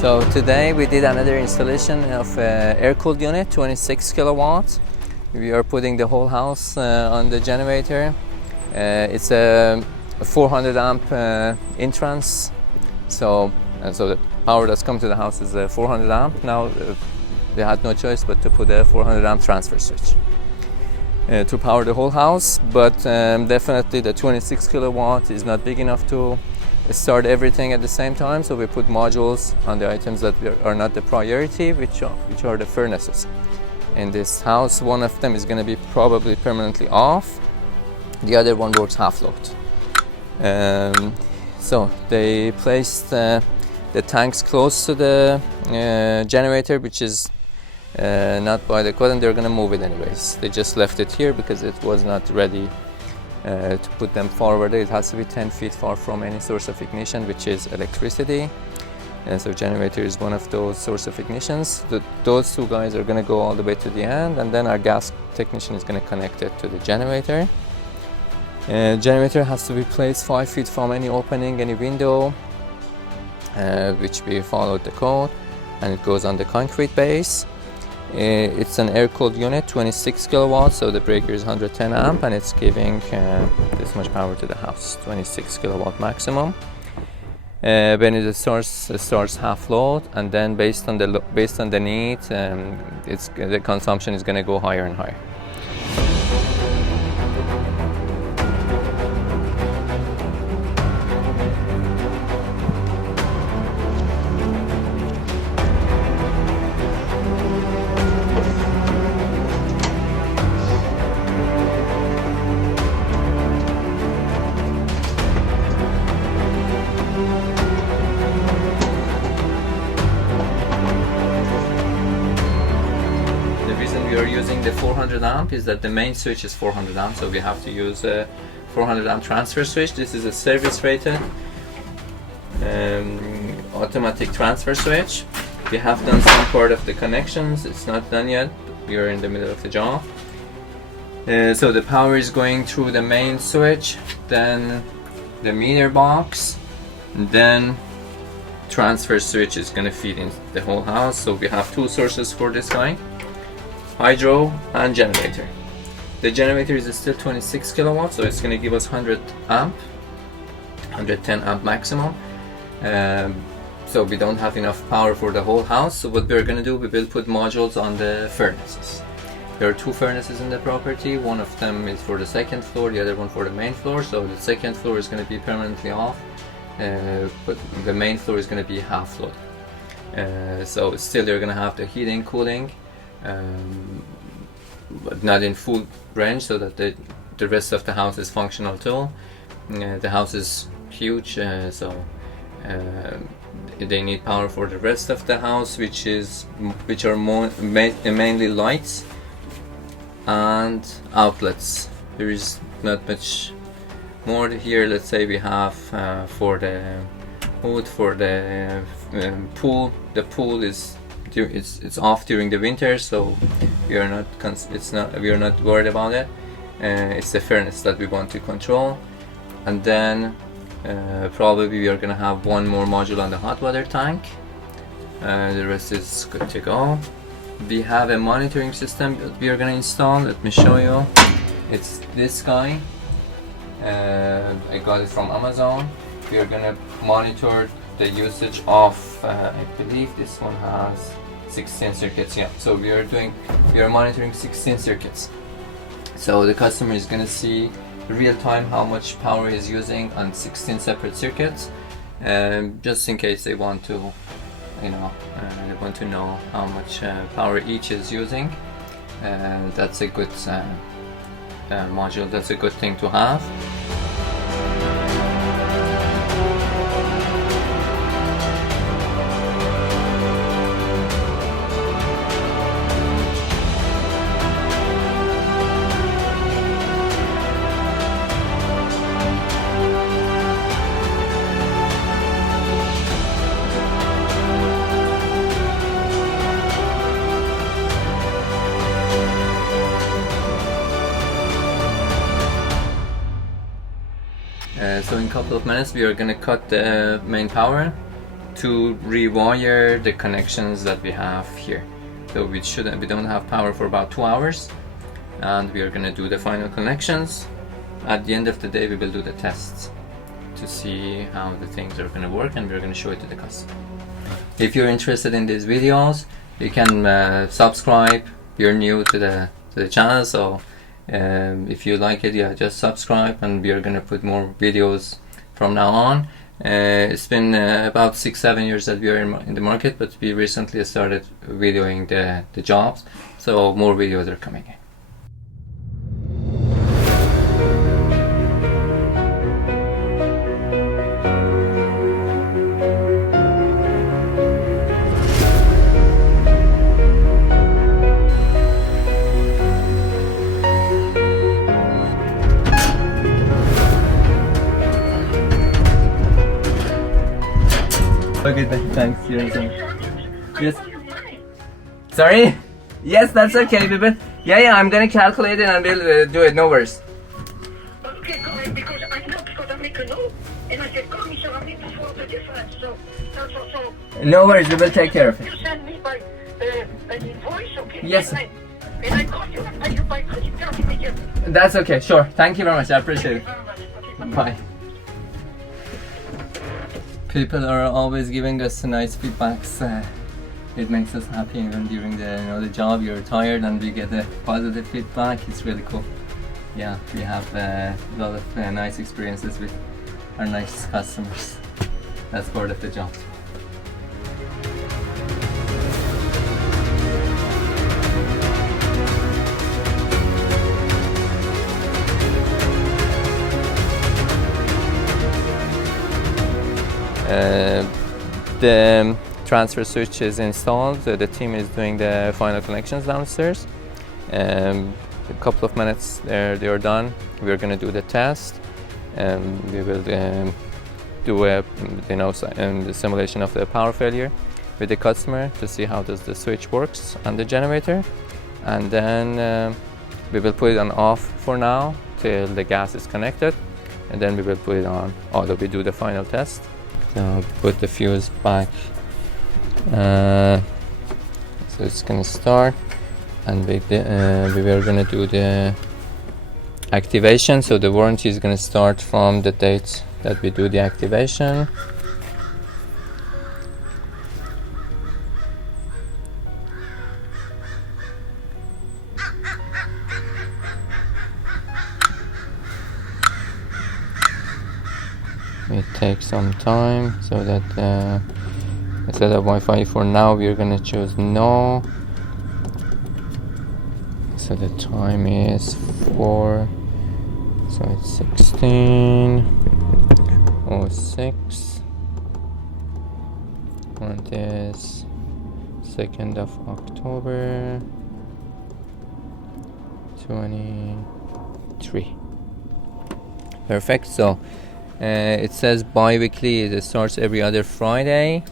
So today we did another installation of air-cooled unit, 26 kilowatts. We are putting the whole house on the generator. It's a 400 amp entrance. So the power that's come to the house is 400 amp. Now they had no choice but to put a 400 amp transfer switch to power the whole house. But definitely the 26 kilowatt is not big enough to start everything at the same time, so we put modules on the items that are not the priority, which are the furnaces. In this house, one of them is going to be probably permanently off, the other one works half load. So they placed the tanks close to the generator, which is not by the code, and they're going to move it anyways. They just left it here because it was not ready to put them forward. It has to be 10 feet far from any source of ignition, which is electricity. And so generator is one of those source of ignitions. Those two guys are going to go all the way to the end, and then our gas technician is going to connect it to the generator. Generator has to be placed 5 feet from any opening, any window, which we followed the code, and it goes on the concrete base. It's an air-cooled unit, 26 kilowatts, so the breaker is 110 amp, and it's giving this much power to the house, 26 kilowatt maximum. When it starts half load, and then based on the need, the consumption is going to go higher and higher. We are using the 400 amp is that the main switch is 400 amp, so we have to use a 400 amp transfer switch. This is a service rated automatic transfer switch. We have done some part of the connections, it's not done yet, we are in the middle of the job. So the power is going through the main switch, then the meter box, and then transfer switch is going to feed in the whole house. So we have two sources for this guy, hydro and generator. The generator is still 26 kilowatts, so it's going to give us 100 amp, 110 amp maximum. So we don't have enough power for the whole house. So what we're going to do, we will put modules on the furnaces. There are two furnaces in the property. One of them is for the second floor, the other one for the main floor. So the second floor is going to be permanently off, but the main floor is going to be half load. So still they're going to have the heating, cooling, but not in full range, so that the rest of the house is functional too. The house is huge, so they need power for the rest of the house, which are mainly lights and outlets. There is not much more here. Let's say we have for the wood, for the pool. The pool is it's off during the winter, so we are not worried about it. It's the furnace that we want to control, and then probably we are gonna have one more module on the hot water tank. The rest is good to go. We have a monitoring system that we are gonna install. Let me show you. It's this guy. I got it from Amazon. We are gonna monitor the usage of, I believe this one has 16 circuits. Yeah, so we are monitoring 16 circuits. So the customer is gonna see real time how much power he's using on 16 separate circuits, just in case they want to, know how much power each is using. That's a good module. That's a good thing to have. So in a couple of minutes we are going to cut the main power to rewire the connections that we have here. So we don't have power for about 2 hours, and we are gonna do the final connections. At the end of the day, we will do the tests to see how the things are gonna work, and we're gonna show it to the customer. If you're interested in these videos, you can subscribe. You're new to the channel, so if you like it, yeah, just subscribe, and we are gonna put more videos from now on. It's been about 6-7 years that we are in the market, but we recently started videoing the jobs, so more videos are coming in. Okay, thanks. Yes. Sorry? Yes, that's okay, baby. Yeah, I'm gonna calculate it and we'll do it, no worries. Okay, go ahead, because I make a note, and I said, come, so I need to follow the difference, so. No worries, we will take care of it. You send me by an invoice, okay? Yes. And I call you and pay you by credit card immediately. That's okay, sure. Thank you very much, I appreciate it. Okay, Bye. People are always giving us nice feedbacks. It makes us happy even during the job. You're tired and we get a positive feedback. It's really cool. Yeah, we have a lot of nice experiences with our nice customers. That's part of the job. The transfer switch is installed. The team is doing the final connections downstairs. A couple of minutes they are done. We're going to do the test. We will do the simulation of the power failure with the customer to see how does the switch works on the generator, and then we will put it on off for now till the gas is connected, and then we will put it on, although we do the final test. So put the fuse back, so it's gonna start, and we were gonna do the activation. So the warranty is gonna start from the date that we do the activation. It takes some time, so that instead of Wi-Fi for now, we're gonna choose no. So the time is 4, so it's 16:06, and this 2nd of October 23. Perfect. So it says bi-weekly. It starts every other Friday.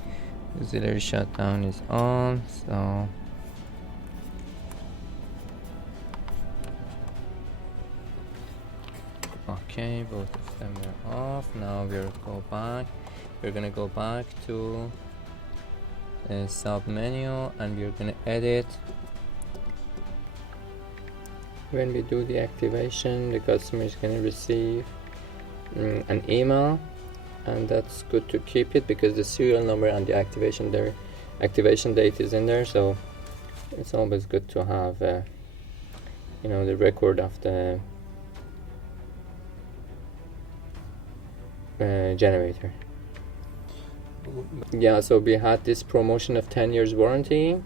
Auxiliary shutdown is on, so okay, both of them are off. Now we're gonna go back to sub menu, and we're gonna edit. When we do the activation, the customer is gonna receive an email, and that's good to keep it because the serial number and the activation date is in there, so it's always good to have the record of the generator. Yeah, so we had this promotion of 10 years warranty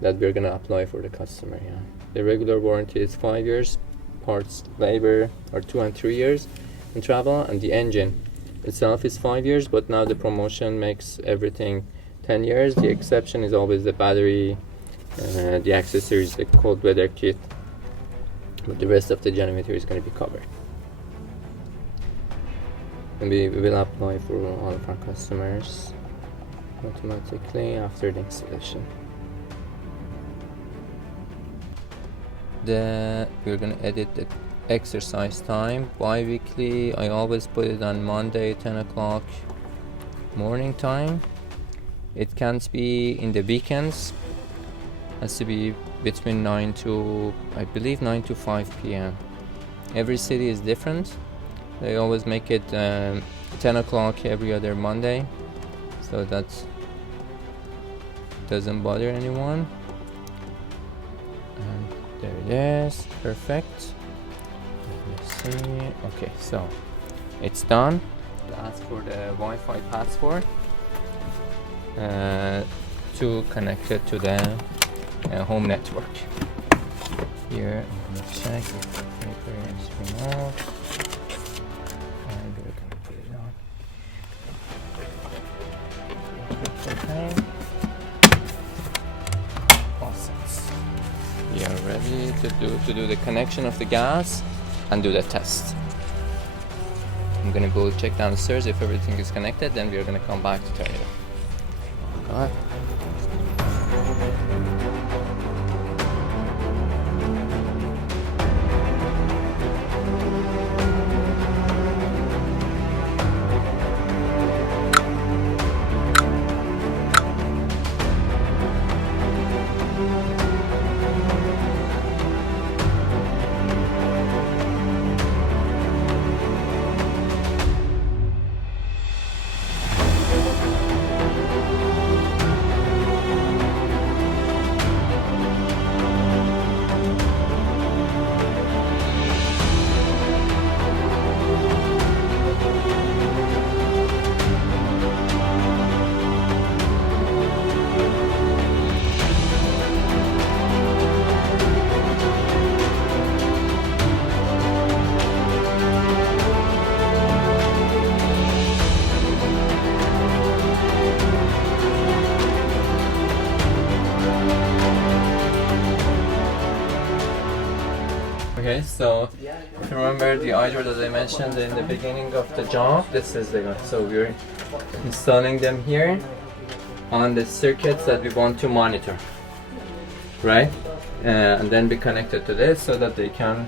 that we're gonna apply for the customer. Yeah, the regular warranty is 5 years, parts, labor are 2 and 3 years in travel, and the engine itself is 5 years, but now the promotion makes everything 10 years. The exception is always the battery, the accessories, the cold weather kit, but the rest of the generator is going to be covered. And we will apply for all of our customers automatically after the installation. We're going to edit the exercise time bi-weekly. I always put it on Monday 10 o'clock morning time, It can't be in the weekends. Has to be between 9 to, I believe, 9 to 5 p.m. Every city is different. They always make it 10 o'clock every other Monday, so that doesn't bother anyone. And there it is, perfect. Let me see. Okay, so it's done. Ask for the Wi-Fi password to connect it to the home network. Here, I'm gonna check if the paper is removed. And we're gonna put it on. Okay. Awesome. We are ready to do the connection of the gas and do the test. I'm gonna go check downstairs if everything is connected, then we're gonna come back to turn it on. Go ahead. Okay, so if you remember the hydro that I mentioned in the beginning of the job, this is the one. So we're installing them here on the circuits that we want to monitor, right? And then be connected to this so that they can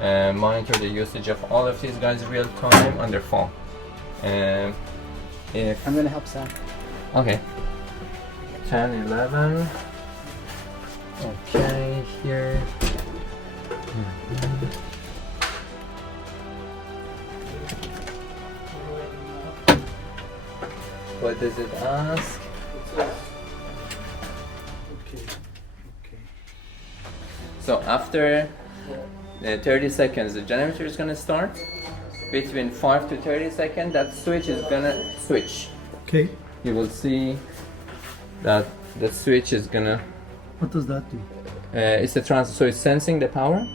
monitor the usage of all of these guys real time on their phone. If I'm gonna help Sam. okay, 10, 11. Okay, here. What does it ask? Okay. So after 30 seconds, the generator is gonna start. Between 5 to 30 seconds, that switch is gonna switch. Okay. You will see that the switch is gonna. What does that do? It's a so it's sensing the power.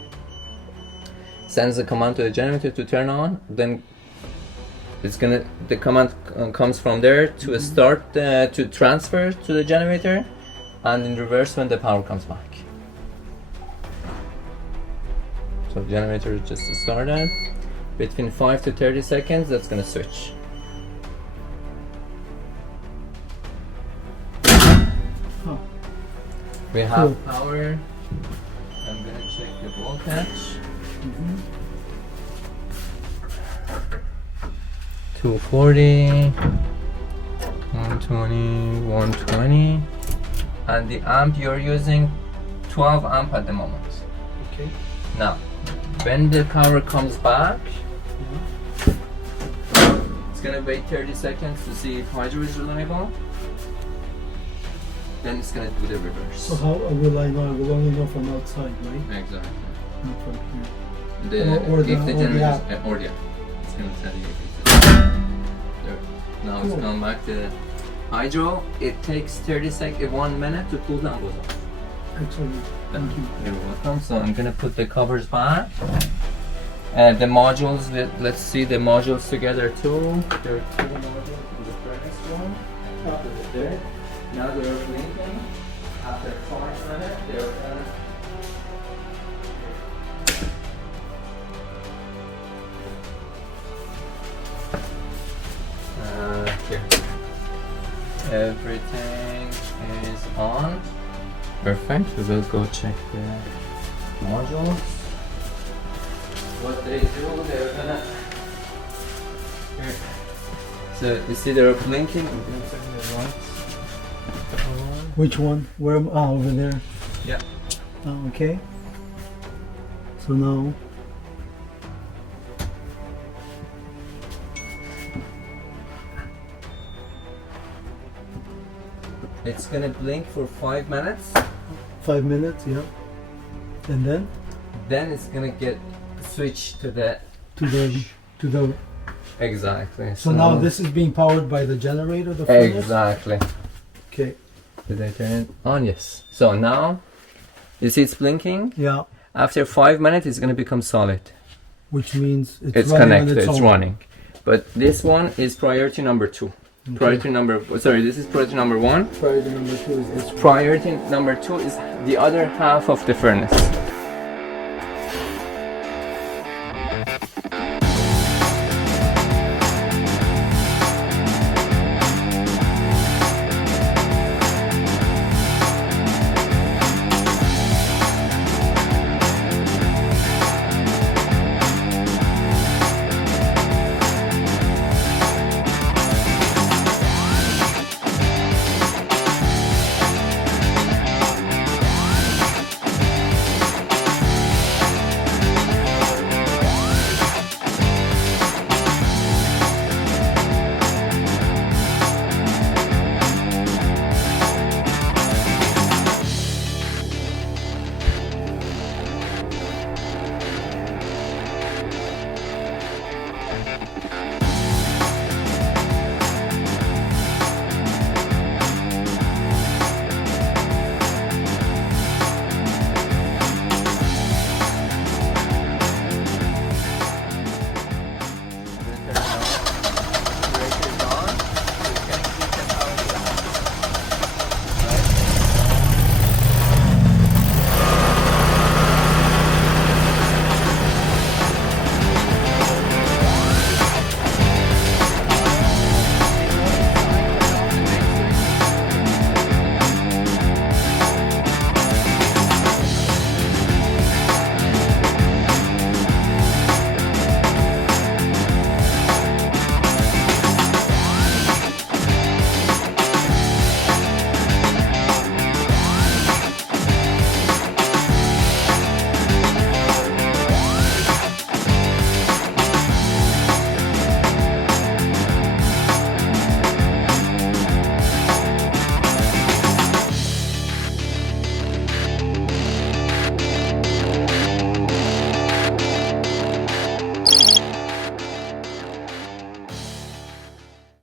Sends the command to the generator to turn on. Then it's gonna. The command comes from there to start to transfer to the generator, and in reverse when the power comes back. So the generator just started. Between 5 to 30 seconds, that's gonna switch. Oh. We have power. I'm gonna check the voltage. 240, 120, 120, and the amp you're using 12 amp at the moment. Okay. Now, when the power comes back, it's gonna wait 30 seconds to see if hydro is reliable. Then it's gonna do the reverse. So how will I know? I will only know from outside, right? Exactly. Not from here. Or the generator app. or the app. It's gonna tell you if it's there. Now it's Cool. gone back to hydro. It takes 30 seconds, 1 minute to cool down, goes off. Excellent. Thank you. You're welcome. So I'm gonna put the covers back. And the modules, let's see the modules together too. There are 2 modules in the furnace room. There. Now they're blinking. After 5 minutes, they're gonna. Here. Everything is on. Perfect. We will go check the modules. What they do, they're gonna. Here. So you see they're blinking. I'm gonna turn the lights. Which one? Where am over there. Yeah. Okay. So now It's gonna blink for 5 minutes. 5 minutes, yeah. And Then it's gonna get switched to the to the exactly. so now this is being powered by the generator, the furnace? exactly. Okay. Did I turn it on? Yes. So now you see it's blinking. Yeah. After 5 minutes, it's gonna become solid. Which means It's running on connected. its It's own. running. But this one is priority number 2. Okay. Priority number. Sorry, this is priority number 1. Priority number 2 is this. Priority number 2 is the other half of the furnace.